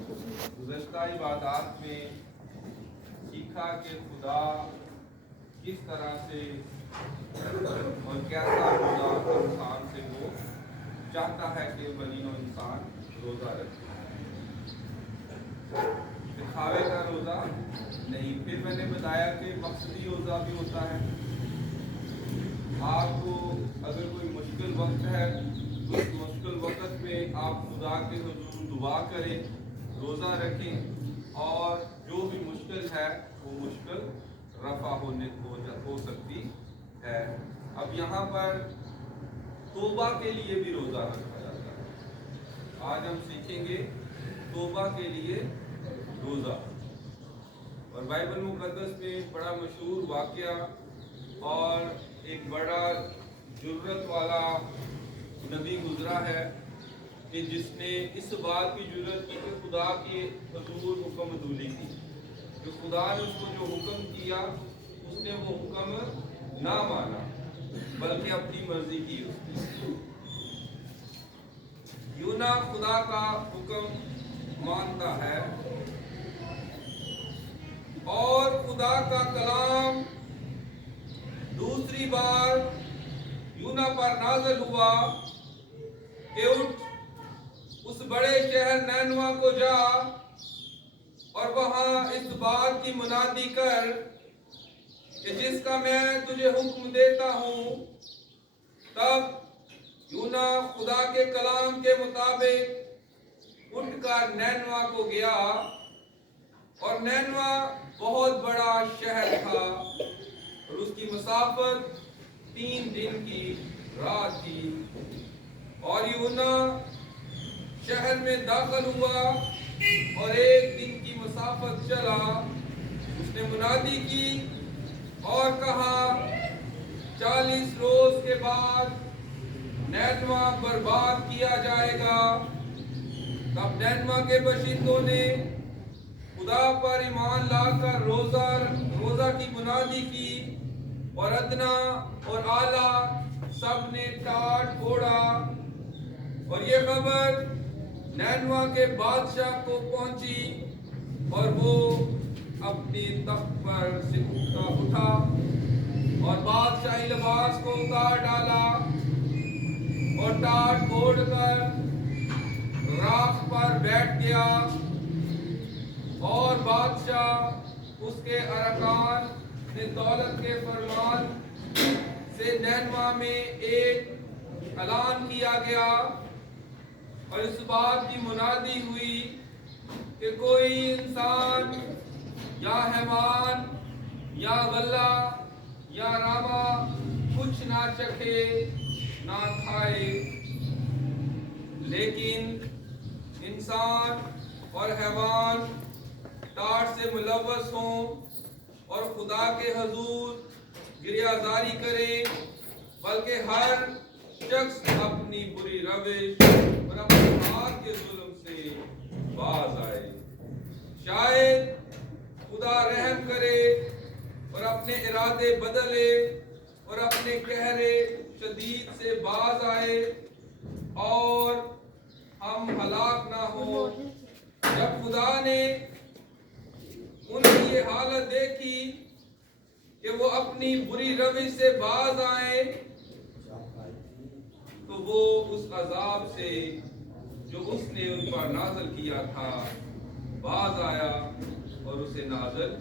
गुज़श्ता इबादत में सीखा कि खुदा किस तरह से और कैसा रोज़ा इंसान से वो चाहता है कि बनीनो इंसान रोज़ा रखे, दिखावे का रोज़ा नहीं। फिर मैंने बताया कि मकसदी रोज़ा भी होता है। आपको अगर कोई मुश्किल वक्त है तो उस मुश्किल वक्त में आप खुदा के हुजूर दुआ करें, रोज़ा रखें और जो भी मुश्किल है वो मुश्किल रफ़ा हो सकती है। अब यहाँ पर तौबा के लिए भी रोज़ा रखा जाता है। आज हम सीखेंगे तौबा के लिए रोज़ा। और बाइबल मुक़द्दस में बड़ा मशहूर वाक़या और एक बड़ा जुर्रत वाला नबी गुजरा है कि जिसने इस बात की जुर्रत की कि खुदा के हुजूर हुक्म दूली की, कि खुदा ने उसको जो हुक्म किया उसने वो हुक्म ना माना बल्कि अपनी मर्जी की उसने। यूना खुदा का हुक्म मानता है और खुदा का कलाम दूसरी बार यूना पर नाज़िल हुआ कि उठ उस बड़े शहर नैनवा को जा और वहां इस बात की मुनादी कर कि जिसका मैं तुझे हुक्म देता हूं। तब यूना खुदा के कलाम के मुताबिक उठकर नैनवा को गया और नैनवा बहुत बड़ा शहर था और उसकी मुसाफत 3 दिन की राह थी। और यूना शहर में दाखिल हुआ और 1 दिन की मुसाफत चला। उसने मुनादी की और कहा 40 रोज के बाद नैनवा बर्बाद किया जाएगा। तब नैनवा के बशिंदों ने खुदा पर ईमान लाकर रोजा की मुनादी की और अदना और आला सब ने टाट फोड़ा। और ये खबर नैनवा के बादशाह को पहुंची और वो अपने तख्त पर से उठा और बादशाही लिबास को उतार डाला और टाट फोड़ कर राख पर बैठ गया। और बादशाह उसके अरकान ने दौलत के फरमान से नैनवा में एक ऐलान किया गया और इस बात की मुनादी हुई कि कोई इंसान या हैवान या गल्ला या रावा कुछ ना चखे ना खाए, लेकिन इंसान और हैवान टाट से मुलव्वस हों और खुदा के हुजूर गिरियाजारी करें, बल्कि हर शख्स अपनी बुरी रविश और अपने हाथ के जुल्म से बाज आए। शायद खुदा रहम करे और अपने इरादे बदले और अपने कहरे शदीद से बाज आए और हम हलाक ना हो। जब खुदा ने उनकी ये हालत देखी कि वो अपनी बुरी रविश से बाज आए तो वो उस अजाब से जो उसने उन पर नाज़िल किया था बाज आया और उसे नाज़िल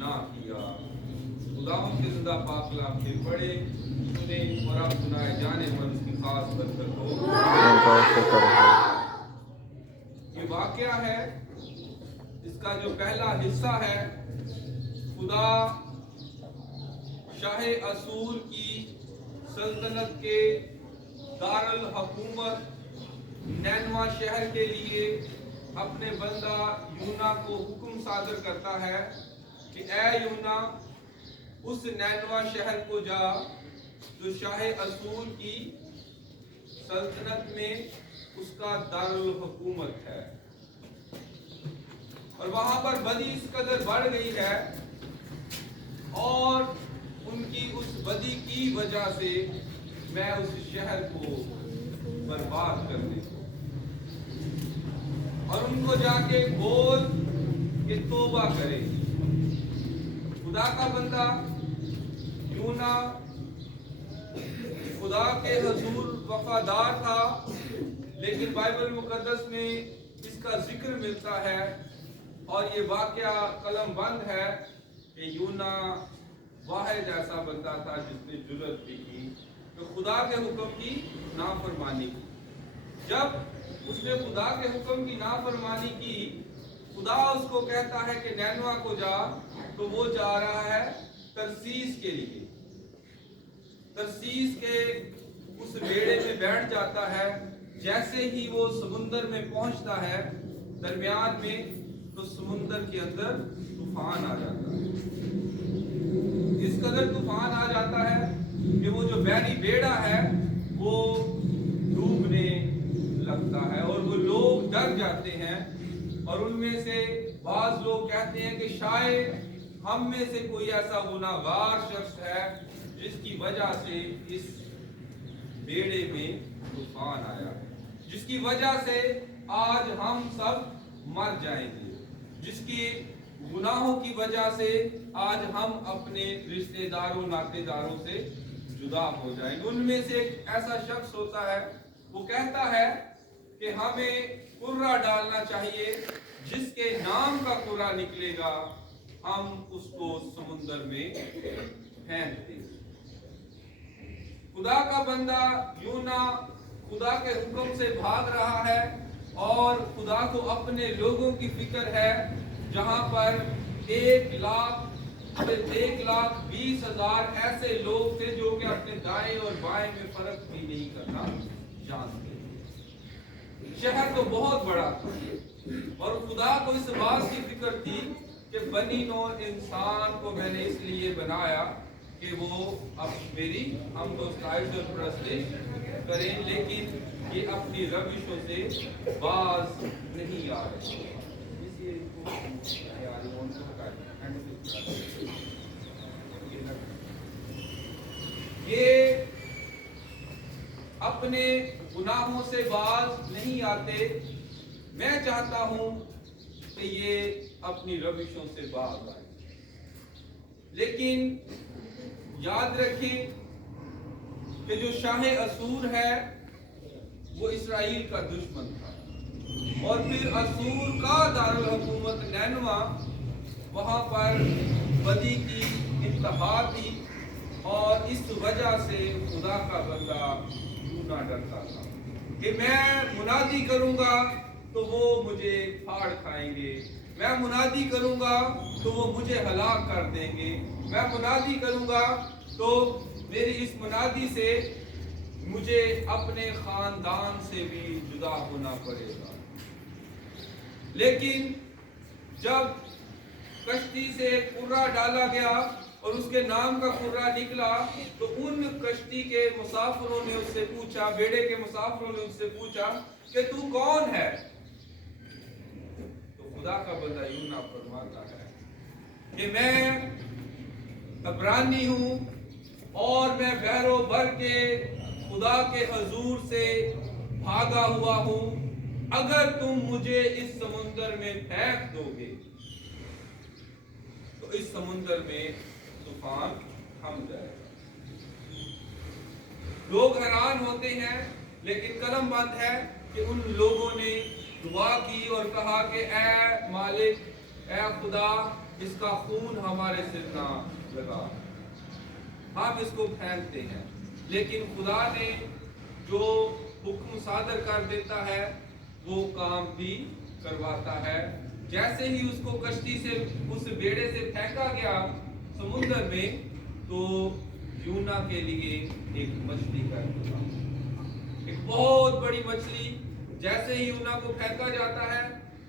ना किया। खुदाओं के ज़िंदा पाक कलाम के पढ़े सुने और अब सुनाए जाने पर उसकी खास बरकत हो। ये वाक़या है, इसका जो पहला हिस्सा है, खुदा शाह असूर की सल्तनत के दारुल हुकूमत नैनवा शहर के लिए अपने बंदा यूना को हुक्म सादर करता है कि ए यूना उस नैनवा शहर को जा जो शाह असूर की सल्तनत में उसका दारुल हुकूमत है। और वहां पर बदी इस कदर बढ़ गई है और उनकी उस बदी की वजह से मैं उस शहर को बर्बाद कर दूं। और उनको जाके बोल कि तौबा करे। खुदा का बंदा यूना खुदा के हुजूर वफादार था, लेकिन बाइबल मुकद्दस में इसका जिक्र मिलता है और ये वाकया कलम बंद है कि यूना वाहिद ऐसा बंदा था जिसने जुर्रत भी की तो खुदा के हुक्म की नाफरमानी की। जब उसने खुदा के हुक्म की नाफरमानी की, खुदा उसको कहता है कि नैनवा को जा, तो वो जा रहा है तरसीस के लिए। तरसीस के उस बेड़े में बैठ जाता है। जैसे ही वो समुंदर में पहुंचता है दरमियान में, तो समुंदर के अंदर तूफान आ जाता है। इस कदर तूफान आ जाता है कि वो जो बैरी बेड़ा है वो डूबने लगता है और वो लोग डर जाते हैं। और उनमें से बाज लोग कहते हैं कि शायद हम में से कोई ऐसा गुनाहगार शख्स है जिसकी वजह से इस बेड़े में तूफान आया, जिसकी वजह से आज हम सब मर जाएंगे, जिसकी गुनाहों की वजह से आज हम अपने रिश्तेदारों नातेदारों से जुदा हो जाएंगे। उनमें से एक ऐसा शख्स होता है, वो कहता है कि हमें कुर्रा डालना चाहिए, जिसके नाम का कुर्रा निकलेगा हम उसको समुंदर में फेंक देंगे। खुदा का बंदा यूना खुदा के हुक्म से भाग रहा है और खुदा को अपने लोगों की फिक्र है, जहां पर 1,20,000 ऐसे लोग थे जो कि अपने दाएं और बाएं में फर्क भी नहीं करना जानते। शहर तो बहुत बड़ा था और खुदा को इस बात की फिक्र थी कि बनी नौ इंसान को मैंने इसलिए बनाया कि वो अब मेरी हमदोस्ताइश और परस्तिश करें, लेकिन ये अपनी रविशों से बाज नहीं आ रहे। ये अपने गुनाहों से बाज नहीं आते। मैं चाहता हूं कि ये अपनी रविशों से बाज आए, लेकिन याद रखें कि जो शाह असूर है वो इसराइल का दुश्मन था और फिर असूर का दारुल हुकूमत नैनवा, वहां पर बदी की इंतहा थी और इस वजह से खुदा का बंदा यूना डरता था कि मैं मुनादी करूंगा तो वो मुझे फाड़ खाएंगे, मैं मुनादी करूंगा तो वो मुझे हलाक कर देंगे, मैं मुनादी करूंगा तो मेरी इस मुनादी से मुझे अपने खानदान से भी जुदा होना पड़ेगा। लेकिन जब कश्ती से कुर्रा डाला गया और उसके नाम का कुर्रा निकला, तो उन कश्ती के मुसाफिरों ने उससे पूछा, बेड़े के मुसाफिरों ने उससे पूछा कि तू कौन है? तो खुदा का बंदा यूना फरमाता है कि मैं अबरानी हूं और मैं बहरो भर के खुदा के हुजूर से भागा हुआ हूं। अगर तुम मुझे इस समुंदर में फेंक दोगे तो इस समुंदर में तूफान थम जाएगा। लोग हैरान होते हैं, लेकिन कलम बंद है कि उन लोगों ने दुआ की और कहा कि ऐ मालिक, ऐ खुदा, इसका खून हमारे सिर ना लगा, हम इसको फेंकते हैं। लेकिन खुदा ने जो हुक्म सादर कर देता है वो काम भी करवाता है। जैसे ही उसको कश्ती से उस बेड़े से फेंका गया समुद्र में, तो यूना के लिए एक मछली का इंतजाम, एक बहुत बड़ी मछली। जैसे ही यूना को फेंका जाता है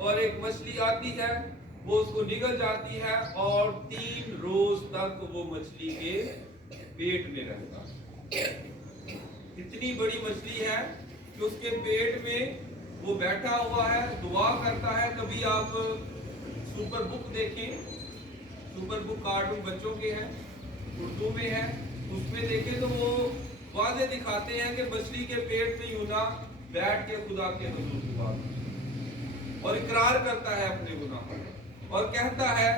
और एक मछली आती है, वो उसको निगल जाती है और 3 रोज तक वो मछली के पेट में रहता है। इतनी बड़ी मछली है कि उसके पेट में वो बैठा हुआ है, दुआ करता है। कभी आप सुपर बुक देखें, सुपर बुक कार्टून बच्चों के हैं, उर्दू में है, उसमें देखें तो वो वादे दिखाते हैं कि मछली के पेट में यूना बैठ के खुदा के हुजूर की बात। اور اقرار کرتا ہے اپنے گناہوں اور کہتا ہے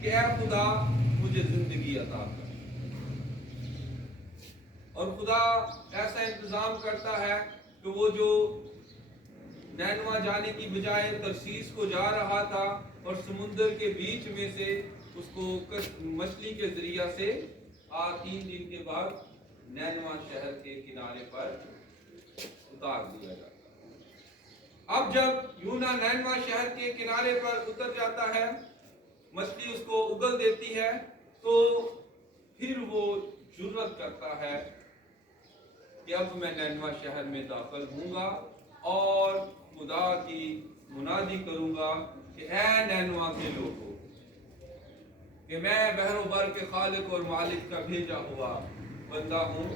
کہ اے خدا مجھے زندگی عطا کر، اور خدا ایسا انتظام کرتا ہے کہ وہ جو نینوا جانے کی بجائے ترسیس کو جا رہا تھا اور سمندر کے بیچ میں سے اس کو مچھلی کے ذریعہ سے 3 دن کے بعد نینوا شہر کے کنارے پر اتار دیا جاتا ہے۔ اب جب یونا نینوا شہر کے کنارے پر اتر جاتا ہے، مچھلی اس کو اگل دیتی ہے، تو پھر وہ جرأت کرتا ہے کہ اب میں نینوا شہر میں داخل ہوں گا اور خدا کی منادی کروں گا کہ اے نینوا کے لوگوں، کہ میں بحر و بر کے خالق اور مالک کا بھیجا ہوا بندہ ہوں،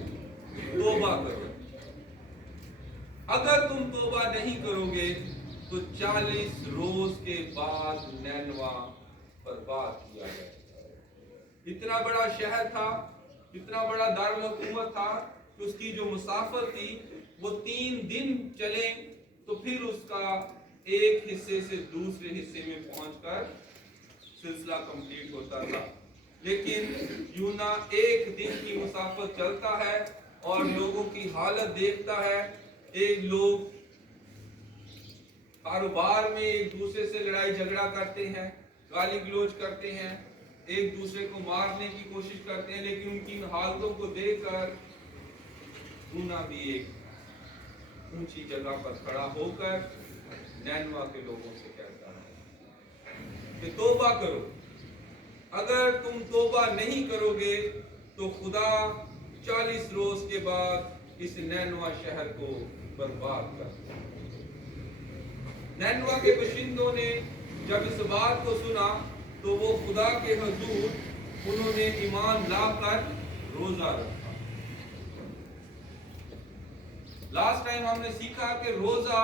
توبہ کرو۔ اگر تم توبہ نہیں کرو گے تو 40 روز کے بعد نینوا برباد کیا جائے گا۔ اتنا بڑا شہر تھا، اتنا بڑا دارالحکومت تھا کہ اس کی جو مسافت تھی وہ 3 دن چلیں تو پھر اس کا ایک حصے سے دوسرے حصے میں پہنچ کر سلسلہ کمپلیٹ ہوتا تھا، لیکن یونا 1 دن کی مسافت چلتا ہے اور لوگوں کی حالت دیکھتا ہے۔ ایک لوگ کاروبار میں ایک دوسرے سے لڑائی جھگڑا کرتے ہیں، گالی گلوچ کرتے ہیں، ایک دوسرے کو مارنے کی کوشش کرتے ہیں، لیکن ان کی حالتوں کو دیکھ کر یونا بھی ایک اونچی جگہ پر کھڑا ہو کر نینوا کے لوگوں سے کہتا ہے کہ توبہ کرو، اگر تم توبہ نہیں کرو گے تو خدا 40 روز کے بعد اس نینوا شہر کو برباد کر دے۔ نینوا کے باشندوں نے جب اس بات کو سنا تو وہ خدا کے حضور انہوں نے ایمان لا کر روزہ رکھا۔ لاسٹ ٹائم ہم نے سیکھا کہ روزہ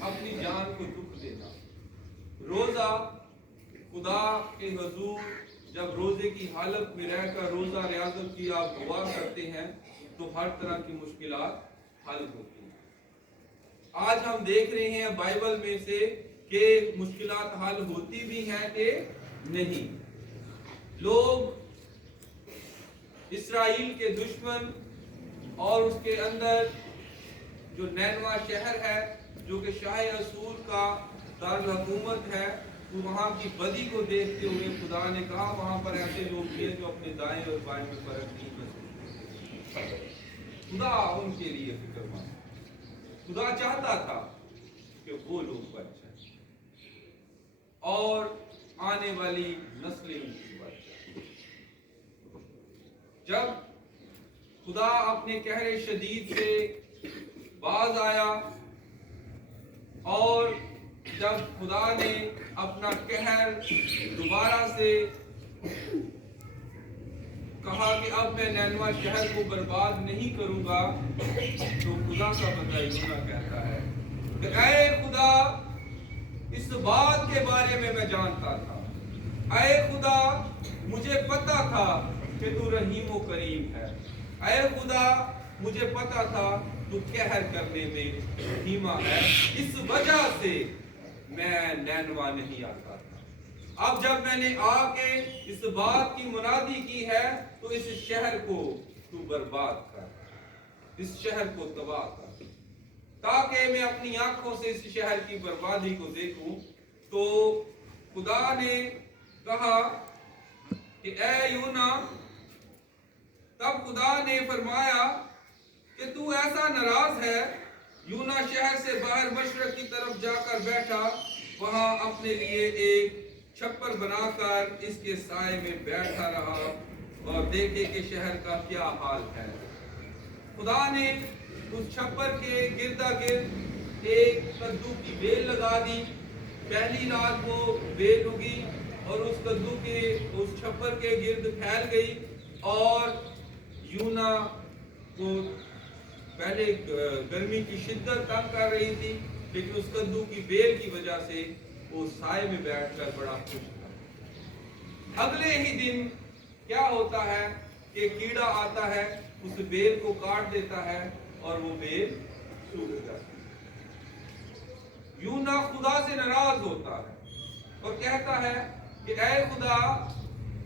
اپنی جان کو دکھ دینا، روزہ خدا کے حضور جب روزے کی حالت میں رہ کر روزہ ریاضت کی آپ دعا کرتے ہیں تو ہر طرح کی مشکلات حل ہوتی ہیں۔ آج ہم دیکھ رہے ہیں بائبل میں سے کہ مشکلات حل ہوتی بھی ہیں کہ نہیں۔ لوگ اسرائیل کے دشمن اور اس کے اندر جو نینوا شہر ہے جو کہ شاہ اسور کا دارالحکومت ہے، تو وہاں کی بدی کو دیکھتے ہوئے خدا نے کہا وہاں پر ایسے لوگ ہیں جو اپنے دائیں اور بائیں میں فرق نہیں کر سکتے۔ خدا ان کے لیے فکر مند، خدا چاہتا تھا کہ وہ لوگ بچ جائیں اور آنے والی نسلیں ان کی بچ جائیں۔ جب خدا اپنے قہر شدید سے باز آیا اور جب خدا نے اپنا قہر دوبارہ سے کہا کہ اب میں نینوا شہر کو برباد نہیں کروں گا، تو خدا کا بندہ یونا کہتا ہے کہ اے خدا، اس بات کے بارے میں جانتا تھا، اے خدا مجھے پتا تھا کہ تو رحیم و کریم ہے، اے خدا مجھے پتا تھا تو قہر کرنے میں رحیمہ ہے، اس وجہ سے میں نینوا نہیں آتا تھا۔ اب جب میں نے آ کے اس بات کی منادی کی ہے تو اس شہر کو تو برباد کر، اس شہر کو تباہ کر، تاکہ میں اپنی آنکھوں سے اس شہر کی بربادی کو دیکھوں۔ تو خدا نے کہا کہ اے یونا، تب خدا نے فرمایا کہ تو ایسا ناراض ہے۔ یونا شہر سے باہر مشرق کی طرف جا کر بیٹھا، وہاں اپنے لیے ایک چھپر بنا کر اس کے سائے میں بیٹھا رہا اور دیکھے کہ شہر کا کیا حال ہے۔ خدا نے اس چھپر کے گردا گرد ایک کدو کی بیل لگا دی۔ پہلی رات وہ بیل اگی اور اس کدو کے اس چھپر کے گرد پھیل گئی، اور یونا کو پہلے گرمی کی شدت تنگ کر رہی تھی، لیکن اس کدو کی بیل کی وجہ سے وہ سائے میں بیٹھ کر بڑا خوش تھا۔ اگلے ہی دن کیا ہوتا ہے کہ کیڑا آتا ہے، اس بیل کو کاٹ دیتا ہے اور وہ بیل سوکھ جاتی ہے۔ यूना खुदा से नाराज होता है और कहता है कि ऐ खुदा,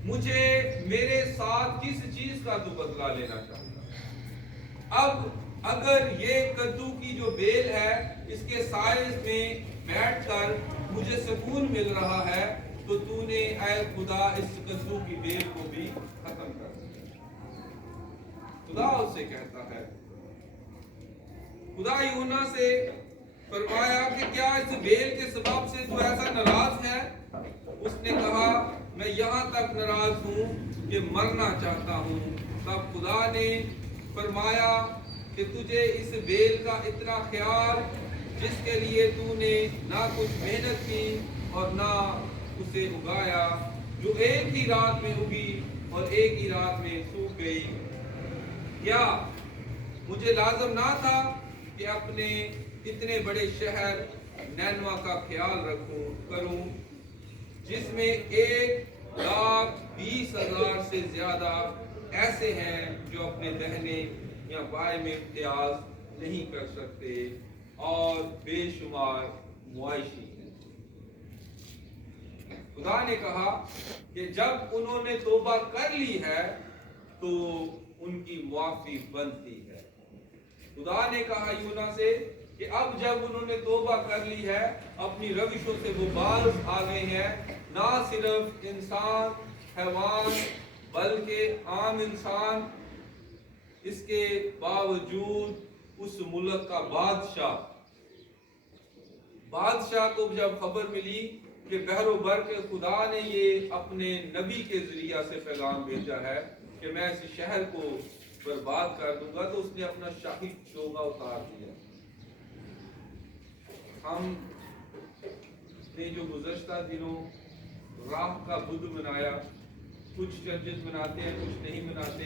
मुझे मेरे साथ किस चीज का तू बदला लेना चाहता है? अब अगर ये कद्दू की जो बेल है इसके साए में बैठकर मुझे सुकून मिल रहा है, तो तूने ऐ खुदा इस कद्दू की बेल को भी खत्म कर दिया। खुदा उससे कहता है, खुदा यूना से फरमाया कि क्या इस बेल के सबब से तू ऐसा नाराज है? उसने कहा, मैं यहाँ तक नाराज हूँ कि मरना चाहता हूँ। तब खुदा ने फरमाया कि तुझे इस बेल का इतना ख्याल, जिसके लिए तूने ना कुछ मेहनत की और ना उसे उगाया, जो एक ही रात में उगी और एक ही रात में सूख गई, क्या मुझे लाजम ना था कि अपने इतने बड़े शहर नैनवा का ख्याल करूं, जिसमें 1,20,000 से ज्यादा ऐसे हैं जो अपने दहने या बाएं में इम्तियाज नहीं कर सकते और बेशुमार मुआइशी हैं। खुदा ने कहा कि जब उन्होंने तौबा कर ली है तो उनकी मुआफी बनती है। खुदा ने कहा यूना से कि अब जब उन्होंने तौबा कर ली है, अपनी रविशों से वो बाज आ गए हैं, ना सिर्फ इंसान हैवान बल्कि आम इंसान, इसके बावजूद उस मुल्क का बादशाह को जब खबर मिली कि बहरो बर के खुदा ने ये अपने नबी के जरिया से पैगाम भेजा है कि मैं इस शहर को बर्बाद कर दूंगा, तो उसने अपना शाही चोगा उतार दिया। हम ने जो गुज़श्ता दिनों राह का बुद्ध बनाया, कुछ चर्चेस बनाते हैं, कुछ नहीं बनाते,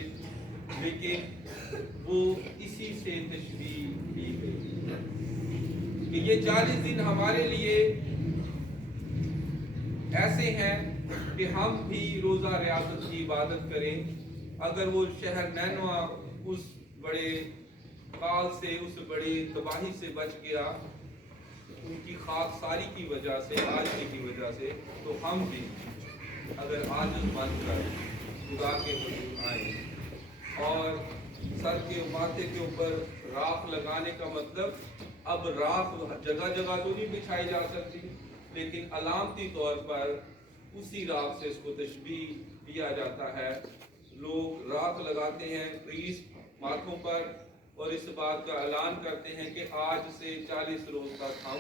लेकिन वो इसी से तशबीह की गई कि ये 40 दिन हमारे लिए ऐसे हैं कि हम भी रोज़ा रियासत की इबादत करें। अगर वो शहर नैनवा उस बड़े काल से, उस बड़ी तबाही से बच गया, उनकी खाकसारी की वजह से, आजजी की वजह से, तो हम भी अगर आजिज़ बनकर खुदा के हुजूर आए और सर के माथे के ऊपर राख लगाने का मतलब, अब राख जगह जगह तो नहीं बिछाई जा सकती, लेकिन अलामती तौर पर उसी राख से इसको तशबीह दिया जाता है। लोग राख लगाते हैं प्रीस्ट माथों पर और इस बात का ऐलान करते हैं कि आज से 40 रोज तक हम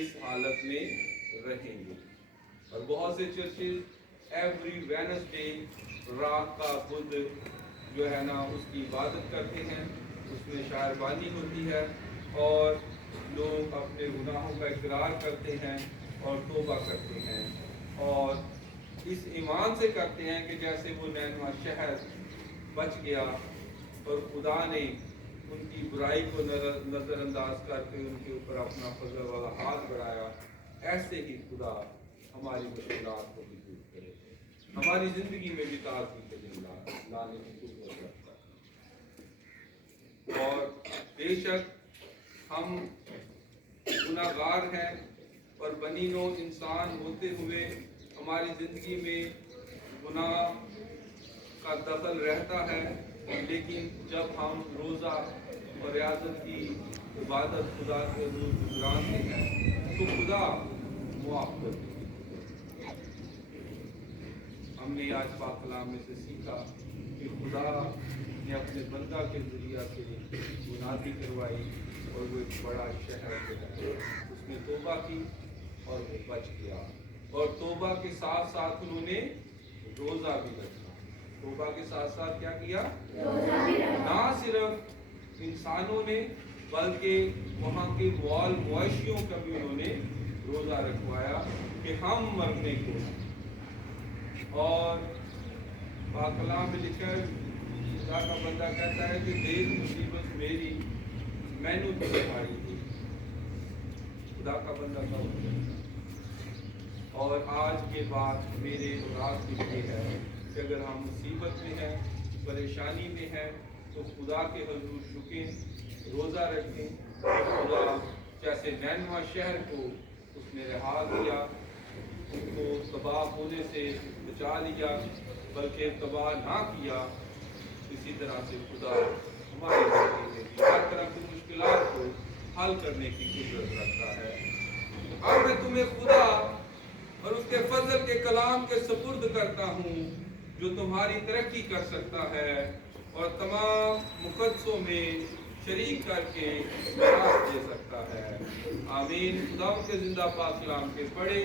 इस हालत में रहेंगे। और बहुत से चर्चेज एवरी वेडनेसडे राख का बुद्ध जो है ना उसकी इबादत करते हैं, उसमें शायरबानी होती है और लोग अपने गुनाहों का इकरार करते हैं और तौबा करते हैं और इस ईमान से करते हैं कि जैसे वो नैनवा शहर बच गया और खुदा ने उनकी बुराई को नज़रअंदाज करके उनके ऊपर अपना फजल वाला हाथ बढ़ाया, ऐसे ही खुदा हमारी मुश्किलात को भी दूर करे, हमारी ज़िंदगी में भी ताज़गी के दिन लाने की कुव्वत रखता है। और बेशक हम गुनाहगार हैं और बनी नौ इंसान होते हुए हमारी ज़िंदगी में गुनाह का दखल रहता है, लेकिन जब हम रोज़ा और रियासत की इबादत खुदा के हज़ूर गुज़राते हैं तो खुदा मुआफ़ करता है। हमने आज पाक कलाम में से सीखा कि खुदा ने अपने बंदा के ज़रिया से गुनाही करवाई और वो एक बड़ा शहर जो है उसने तौबा की और वो बच गया। और तौबा के साथ साथ उन्होंने रोज़ा भी रखा। तौबा के साथ साथ क्या किया? ना सिर्फ इंसानों ने बल्कि वहाँ के वाल मुआशियों का भी उन्होंने रोज़ा रखवाया कि हम मरने को। और बाकला में लिखा खुदा का बंदा कहता है कि देख मुसीबत मेरी मैंने तुझे मारी थी। खुदा का बंदा का और आज के बाद मेरे और आपके लिए है कि अगर हम मुसीबत में हैं, परेशानी में हैं, तो खुदा के हजूर झुकें, रोज़ा रखें, तो खुदा जैसे नैनवा शहर को उसने रिहा किया, उनको तबाह होने से बचा लिया, बल्कि तबाह ना किया, इसी तरह से खुदा हमारी ज़िंदगी में भी हर तरह की मुश्किलात को हल करने की कुदरत रखता है। अब मैं तुम्हें खुदा और उसके फजल के कलाम के सुपुर्द करता हूँ, जो तुम्हारी तरक्की कर सकता है और तमाम मुकद्दसों में शरीक करके राहत दे सकता है। आमीन। खुदा के जिंदा पाक कलाम के पढ़े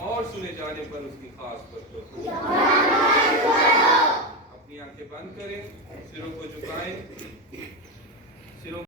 और सुने जाने पर उसकी खास बरकत हो। अपनी आंखें बंद करें, सिरों को झुकाएं।